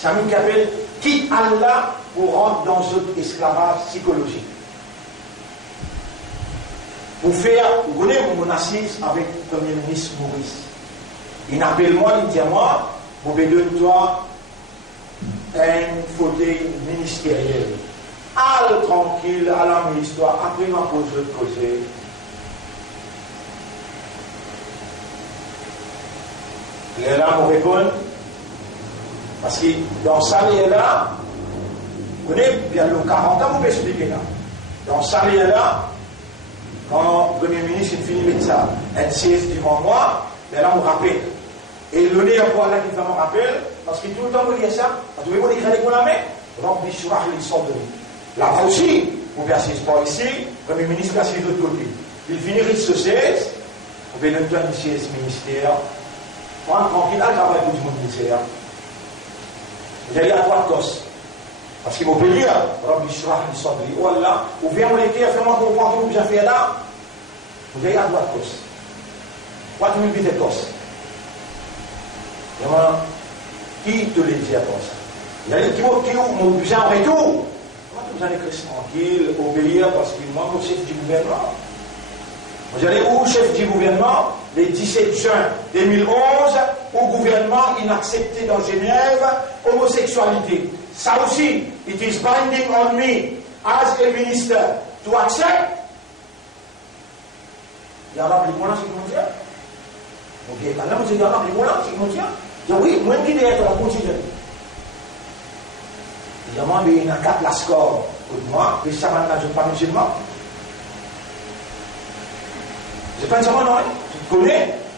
Ça nous appelle quitte Allah pour rentrer dans notre esclavage psychologique. Pour faire, vous connaissez mon assise avec le Premier ministre Maurice. Il appelle moi, il dit à moi, vous pouvez toi un fauteuil ministériel. Allez tranquille, à la ministre, après ma pose de causer. Les là, vous répondent, parce que dans ça, là, vous connaissez, bien le 40 ans, vous pouvez expliquer là. Dans ça, là, quand le Premier ministre finit de ça, un 16 durant moi, là, on rappelle. Et le nez, on voit là qu'il fait un rappel, parce que tout le temps, vous dites ça, parce que vous voyez qu'on écrit avec la main, Rabbi Shurah li sadri. Là-bas aussi, vous pouvez assister pas ici, le Premier ministre va assister de l'autre côté. Il finit de ce 16, vous pouvez nous donner ici ce ministère, prendre tranquille, à travailler pour tout le ministère. Vous allez à droite cause. Parce qu'il faut dire, Rabbi Shurah li sadri, oh Allah, ou viens les cœurs, fais-moi comprendre ce que vous avez fait là. Vous allez à droite cause. What will be the cause? Qui te le dit à toi ça? Il y a des qui ont besoin en retour. Comment tu as besoin de rester tranquille, obéir, parce qu'il manque au chef du gouvernement. Vous allez où, chef du gouvernement? le 17 juin 2011, au gouvernement inaccepté dans Genève, homosexualité. Ça aussi, it is binding on me as a minister to accept. Il y a la plus grande sécurité. Ok, quand même, il y a la plus grande sécurité. Oui, moi qui dois être la continuité. Évidemment, il y a un cas de la score. Moi, mais ça va pas musulman. Je ne sais pas seulement non.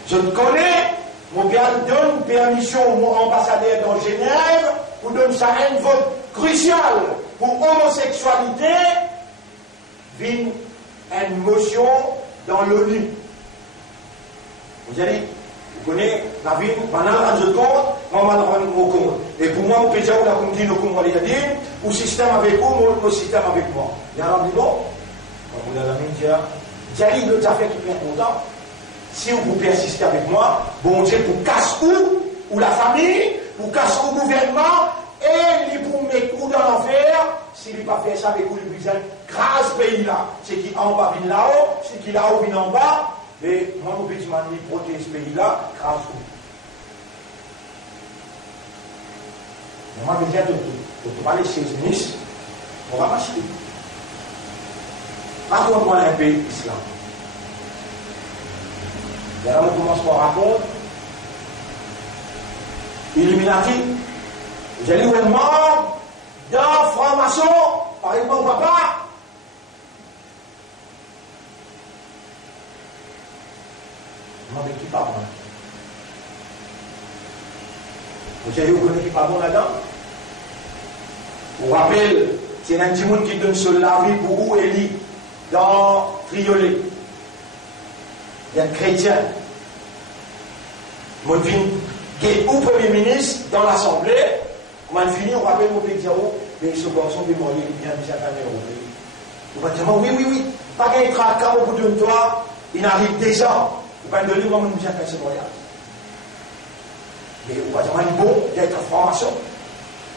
Je te connais. Mon gars donne permission au mon ambassadeur dans Genève pour donner ça un vote crucial pour homosexualité. Vient une motion dans l'ONU. Vous allez, vous connaissez la vie, maintenant, je compte, moi, je vais rendre compte. Et pour moi, on peut dire, on a compris le compte, on va dire, ou système avec vous, ou système avec moi. Il y a un bon, on a la même dire, Diali de affaires qui est content. Si vous persistez avec moi, bon Dieu, pour casse ou la famille, pour casse au gouvernement, et il pour mettre ou dans l'enfer, s'il n'a pas fait ça avec vous, il dit, grâce pays-là, c'est qui en bas vient là-haut, c'est qui là-haut vient en bas, mais moi, mon petit mani protège ce pays-là, grâce à vous. Mais moi, je veux dire, tu vas laisser les ministres, on va marcher. Par contre, moi, un pays islam. Et là, on commence par raconter. Illuminati. J'ai lu un membre d'un franc-maçon, par exemple, mon papa. Je m'en vais qui parle. Vous savez, vous connaissez qui parle là-dedans? Vous vous rappelez, c'est un petit monde qui donne sur la vie pour vous, Élie, dans Triolet. Il y a un chrétien. Mon vin, qui est au Premier ministre dans l'Assemblée, comment finir, on rappelle mon pays mais ce garçon est mort, il vient de sa famille. On va dire, oui, pas qu'un tracas au bout de toi, il arrive des ans. On va donner, moi, je me dis, ce voyage. Mais on va dire, il est bon d'être franc-maçon.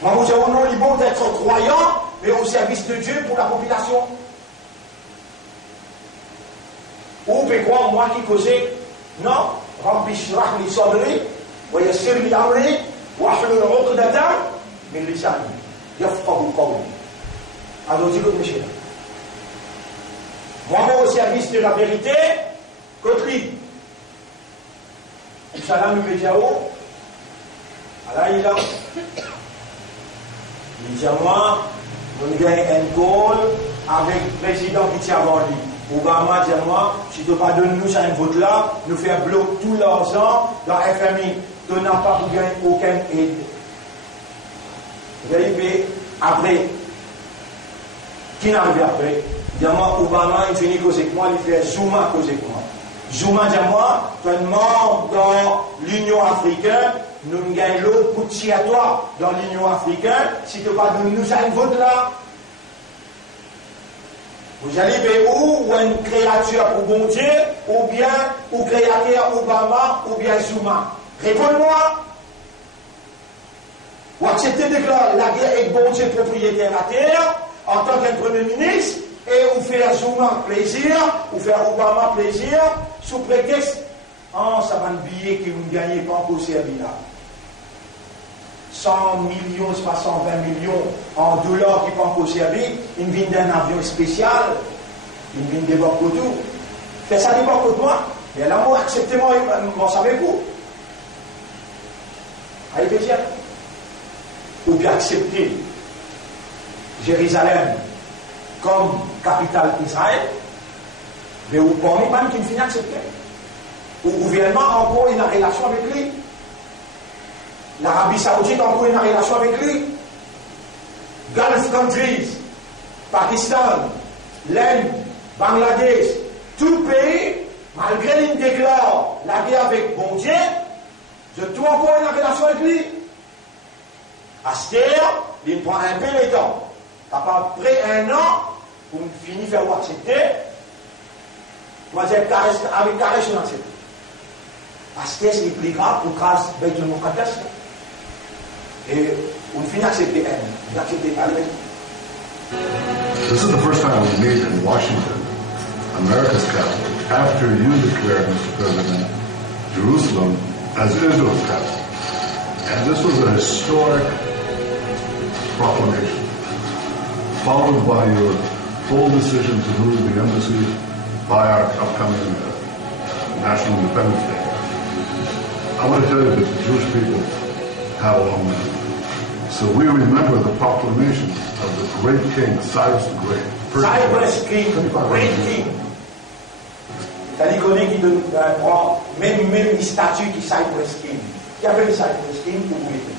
Moi, je dis, non, il est bon d'être croyant, mais au service de Dieu pour la population. Ou peut croire, moi qui causais, non, Rabbi Shrah li Sadri, wa yassir li Amri, wa hlul uqdatan min lisani, yafqahu qawli. Alors, dis-le, monsieur. Moi, au service de la vérité, Kotri. Salam Bédiao, Allah il a. Il dit à moi, on gagne un call avec le président qui tient avant lui. Obama dit à moi, si tu ne pas donner nous un vote là, nous faire bloquer tout l'argent dans FMI. Tu n'as pas pour gagner aucune aide. Vous voyez, après, qui n'arrive après? Il dit à moi, Obama, il finit causer avec moi, il fait Zuma causer avec moi. Zuma dit à moi, tu es un membre dans l'Union africaine, nous gagnons l'autre pour à toi dans l'Union africaine, si tu ne pas donner nous un vote là. Vous allez vers où une créature pour bon Dieu, ou bien ou créateur Obama, ou bien Zuma. Réponds-moi. Vous acceptez de déclarer la guerre avec bon Dieu propriétaire à terre, en tant qu'un premier ministre, et vous faire Zuma plaisir, ou faire Obama plaisir, sous prétexte, ça va un billet que vous ne gagnez pas encore servi là. 100 millions, c'est pas 120 millions en dollars qui peuvent encore servir, ils viennent d'un avion spécial, ils viennent de bord pour tout. Faites ça de bord pour moi, et là, moi, acceptez-moi, moi, savez-vous. Allez, plaisir. Ou bien accepter Jérusalem comme capitale d'Israël, mais vous ne pouvez pas qu'il finisse accepter. Le gouvernement a encore une relation avec lui. L'Arabie Saoudite a encore une relation avec lui. Gulf countries, Pakistan, l'Inde, Bangladesh, tout pays, malgré qu'il déclare la guerre avec bon Dieu, je trouve encore une relation avec lui. Aster, il prend un peu de temps. Après un an, pour finir faire accepter, moi j'ai avec carré sur l'accepter. Aster, c'est plus grave pour grâce de Beit et on finit accepter un. D'accepter pas le. This is the first time we meet in Washington, America's capital, after you declared, Mr. President, Jerusalem as Israel's capital. And this was a historic proclamation, followed by your bold decision to move the embassy by our upcoming National Independence Day. I want to tell you that the Jewish people have a long memory. So we remember the proclamation of the great king, Cyrus the Great. Cyrus King, great king. C'est l'icône qui donne même les statues qui Cyrus King. Qui appelle Cyrus King pour vous aider.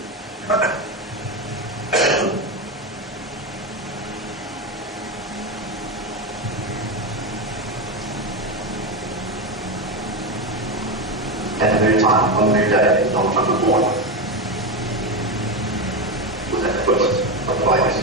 At the very time, on the very day Donald Trump was born, was at the foot of the virus.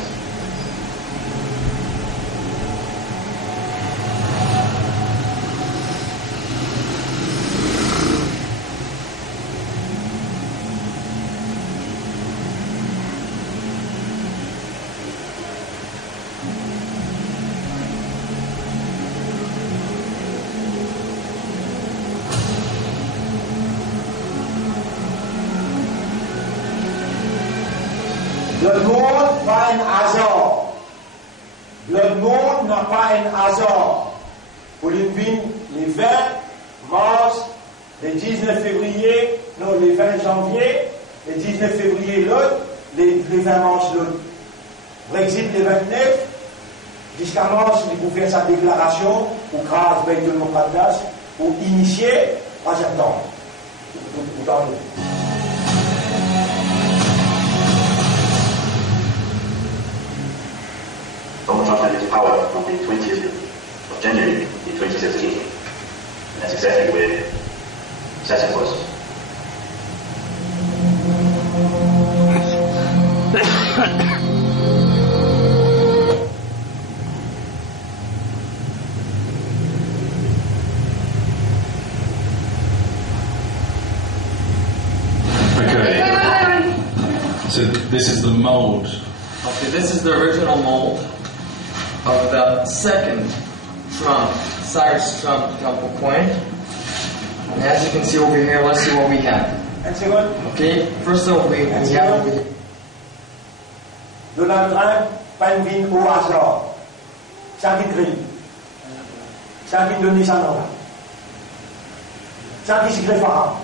Le monde pas un hasard. Le monde n'a pas un hasard. Pour les 20 mars, le 19 février, non, les 20 janvier, le 19 février l'autre, les 20 mars l'autre. Brexit le 29, jusqu'à mars, il faut faire sa déclaration pour grâce Beit Muqaddas, pour initier 3 septembre. Donald Trump entered power on the 20th of January in 2017. And that's exactly where Session was. Okay. So this is the mold. Okay, this is the original mold of the second Trump, Cyrus Trump Temple coin. And as you can see over here, let's see what we have. Okay, first of all, we have over here. Donald Trump, pas une ville au hasard. Ça qui crie. Ça qui donne sa nom. Ça qui se crée Pharaon.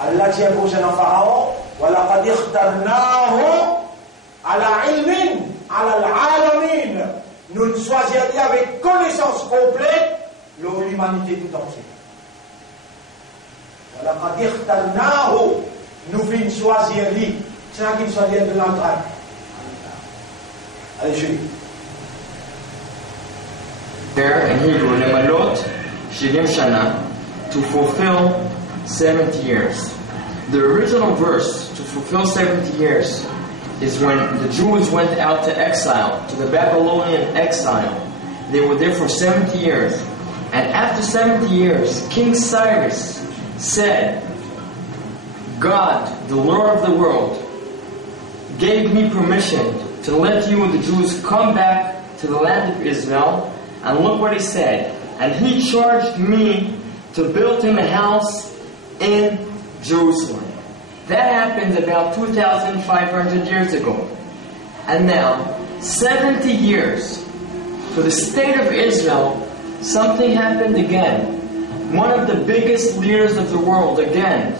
Allah tient pour ce nom Pharaon. وَلَقَدْ اخْتَرْنَاهُ عَلَى عِلْمٍ عَلَى الْعَالَمِينَ. Nous choisirions avec connaissance complète l'humanité tout entière. وَلَقَدْ اخْتَرْنَاهُ. Nous vîmes choisir lui. C'est un qui choisit de l'entraille. Allez, je There in Hebrew, Nemalot Shirim Shana, to fulfill 70 years. The original verse, to fulfill 70 years, is when the Jews went out to exile, to the Babylonian exile. They were there for 70 years. And after 70 years, King Cyrus said, God, the Lord of the world, gave me permission to let you, the Jews, come back to the land of Israel. And look what he said. And he charged me to build him a house in Jerusalem. That happened about 2,500 years ago. And now, 70 years for the state of Israel, something happened again. One of the biggest leaders of the world, again,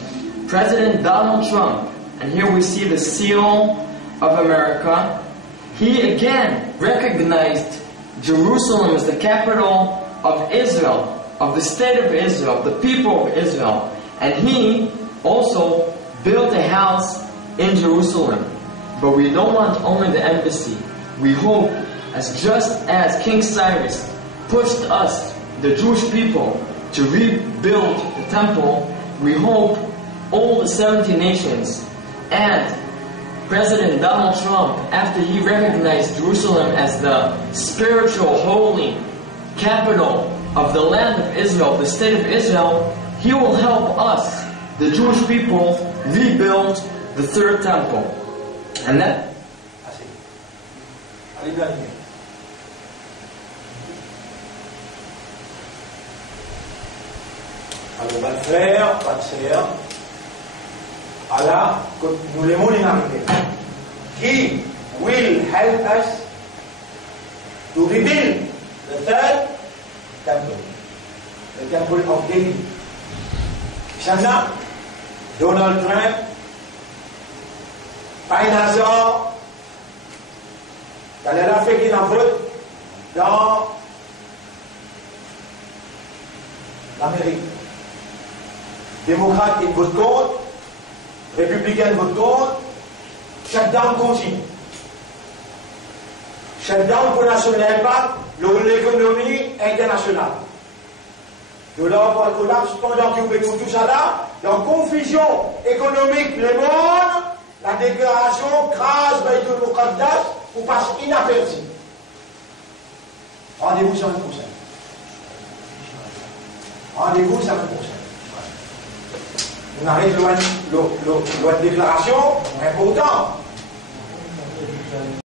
President Donald Trump, and here we see the seal of America, he again recognized Jerusalem as the capital of Israel, of the state of Israel, the people of Israel. And he also built a house in Jerusalem. But we don't want only the embassy. We hope, just as King Cyrus pushed us, the Jewish people, to rebuild the temple, we hope all the 70 nations and President Donald Trump, after he recognized Jerusalem as the spiritual, holy capital of the land of Israel, the state of Israel, he will help us, the Jewish people, rebuild the third temple. And that... Alors, va frère, va sœur, Allah, nous les mots in Arabic. He will help us to rebuild the third temple, the temple of David. Shana, Donald Trump, pas un hasard, qu'elle a fait qu'il en vote dans l'Amérique. Démocrate, ils votent contre, républicains votent contre, shutdown continue. Shutdown pour national impact, l'économie internationale. De là, pour le collapse, pendant que vous tout ça là, dans confusion économique, le monde, la déclaration crase Baïtoul Muqaddas ou passe inaperçue. Rendez-vous sur le conseil. Rendez-vous sur le conseil. On arrête loi de déclaration, important.